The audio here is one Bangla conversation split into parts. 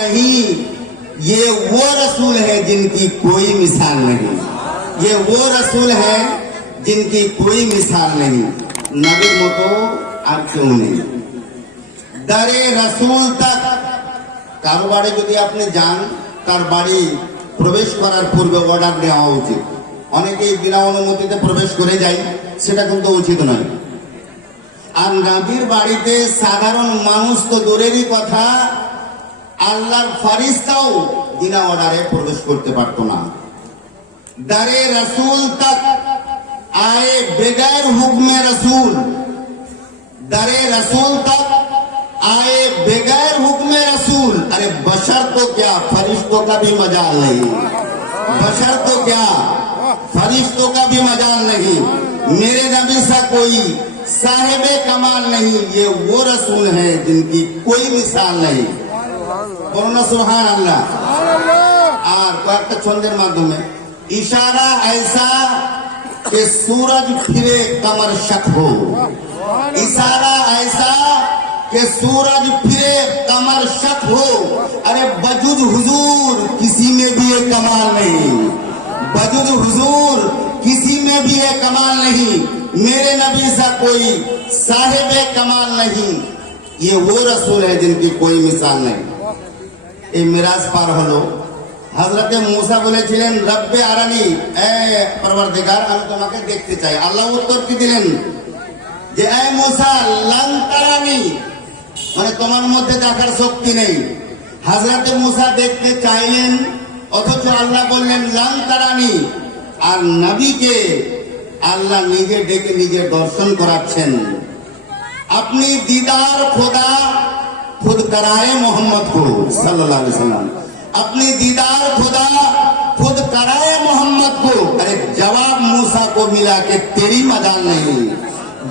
नहीं, ये वो रसूल है जिनकी कोई मिसाल नहीं। ये वो रसूल है जिनकी कोई मिसाल नहीं। नबीर मतो আর কেউ নেই। দারে রাসূল তক কারো বাড়ি যদি আপনি যান, তার বাড়ি প্রবেশ করার পূর্বে অর্ডার নেওয়া উচিত। অনেকেই বিনা অনুমতিতে প্রবেশ করে যায়, সেটা কিন্তু উচিত নয়। আর নবীর বাড়িতে সাধারণ মানুষ তো দূরেরই কথা, আল্লাহর ফেরেশতাও বিনা অর্ডারে প্রবেশ করতে পারতো না। দারে রাসূল তক आए बगैर हुक्म रसूल, दरे रसूल तक आए बगैर हुक्म रसूल। अरे बशर तो क्या, फरिश्तों का भी मजाल नहीं। बशर तो क्या, फरिश्तों का भी मजाल नहीं। मेरे नबी सा कोई साहिबे कमाल नहीं। ये वो रसूल है जिनकी कोई मिसाल नहीं। बोलना सुभान अल्लाह। और कয়েকটা ছন্দের মাধ্যমে इशारा ऐसा कि सूरज फिरे कमर शक हो। इशारा ऐसा कि सूरज फिरे कमर शक हो। अरे वजूद हुजूर किसी में भी ये कमाल नहीं। वजूद हुजूर किसी में भी ये कमाल नहीं। मेरे नबी सा कोई साहिबे कमाल नहीं। ये वो रसूल है जिनकी कोई मिसाल नहीं। ये मिराज पार हलो। হযরতে মুসা বলেছিলেন রব্বে আরানি, এ পরবর্তীকার আমি তোমাকে দেখতে চাই। আল্লাহ উত্তর কি দিলেন যে এ মুসা লান তারানি, মানে তোমার মধ্যে দেখার শক্তি নেই। হযরতে মুসা দেখতে চাইলেন, অথচ আল্লাহ বললেন লান তারানি। আর নবীকে আল্লাহ নিজে ডেকে নিজে দর্শন করাচ্ছেন। আপনি দিদার খোদা खुद कराए मोहम्मद को सल्लल्लाहु अलैहि वसल्लम। अपनी दीदार खुदा खुद कराए मोहम्मद को। अरे जवाब मूसा को मिला कि तेरी मजाल नहीं।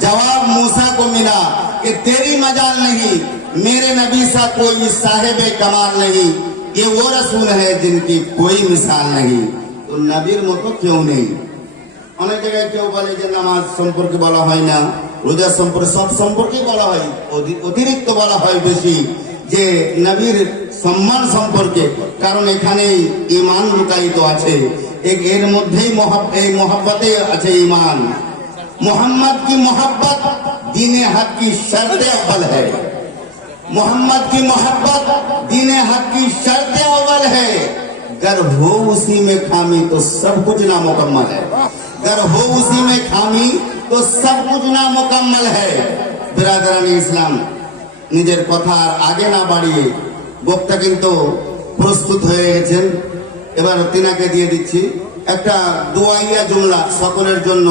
जवाब मूसा को मिला कि तेरी मजाल नहीं। मेरे नबी सा कोई साहिबे कमाल नहीं। ये वो रसूल है जिनकी कोई मिसाल नहीं। तो नबीर मतो क्यों नहीं? অনেক জায়গায় কেউ বলে যে নামাজ সম্পর্কে বলা হয় না, রোজা সম্পর্কে, সব সম্পর্কে বলা হয়, অতিরিক্ত বলা হয় বেশি যে নবীর সম্মান সম্পর্কে, কারণ এখানে ঈমান লুকায়িত আছে। এর মধ্যেই এই মোহাব্বতে আছে ঈমান। मोहम्मद की मोहब्बत दीने हक की शर्त अव्वल है। मोहम्मद की मोहब्बत दीने हक की शर्त अव्वल है। अगर हो उसी में खामी तो सब कुछ नामुकम्मल है। अगर हो उसी में खामी तो सब कुछ नामुकम्मल है। बिरादरानी इस्लाम, নিজের কথা আর আগে না বাড়িয়ে বক্তা কিন্তু প্রস্তুত হয়ে গেছেন। এবার তিনাকে দিয়ে দিচ্ছি একটা দোয়াইয়া জুমলা সকলের জন্য।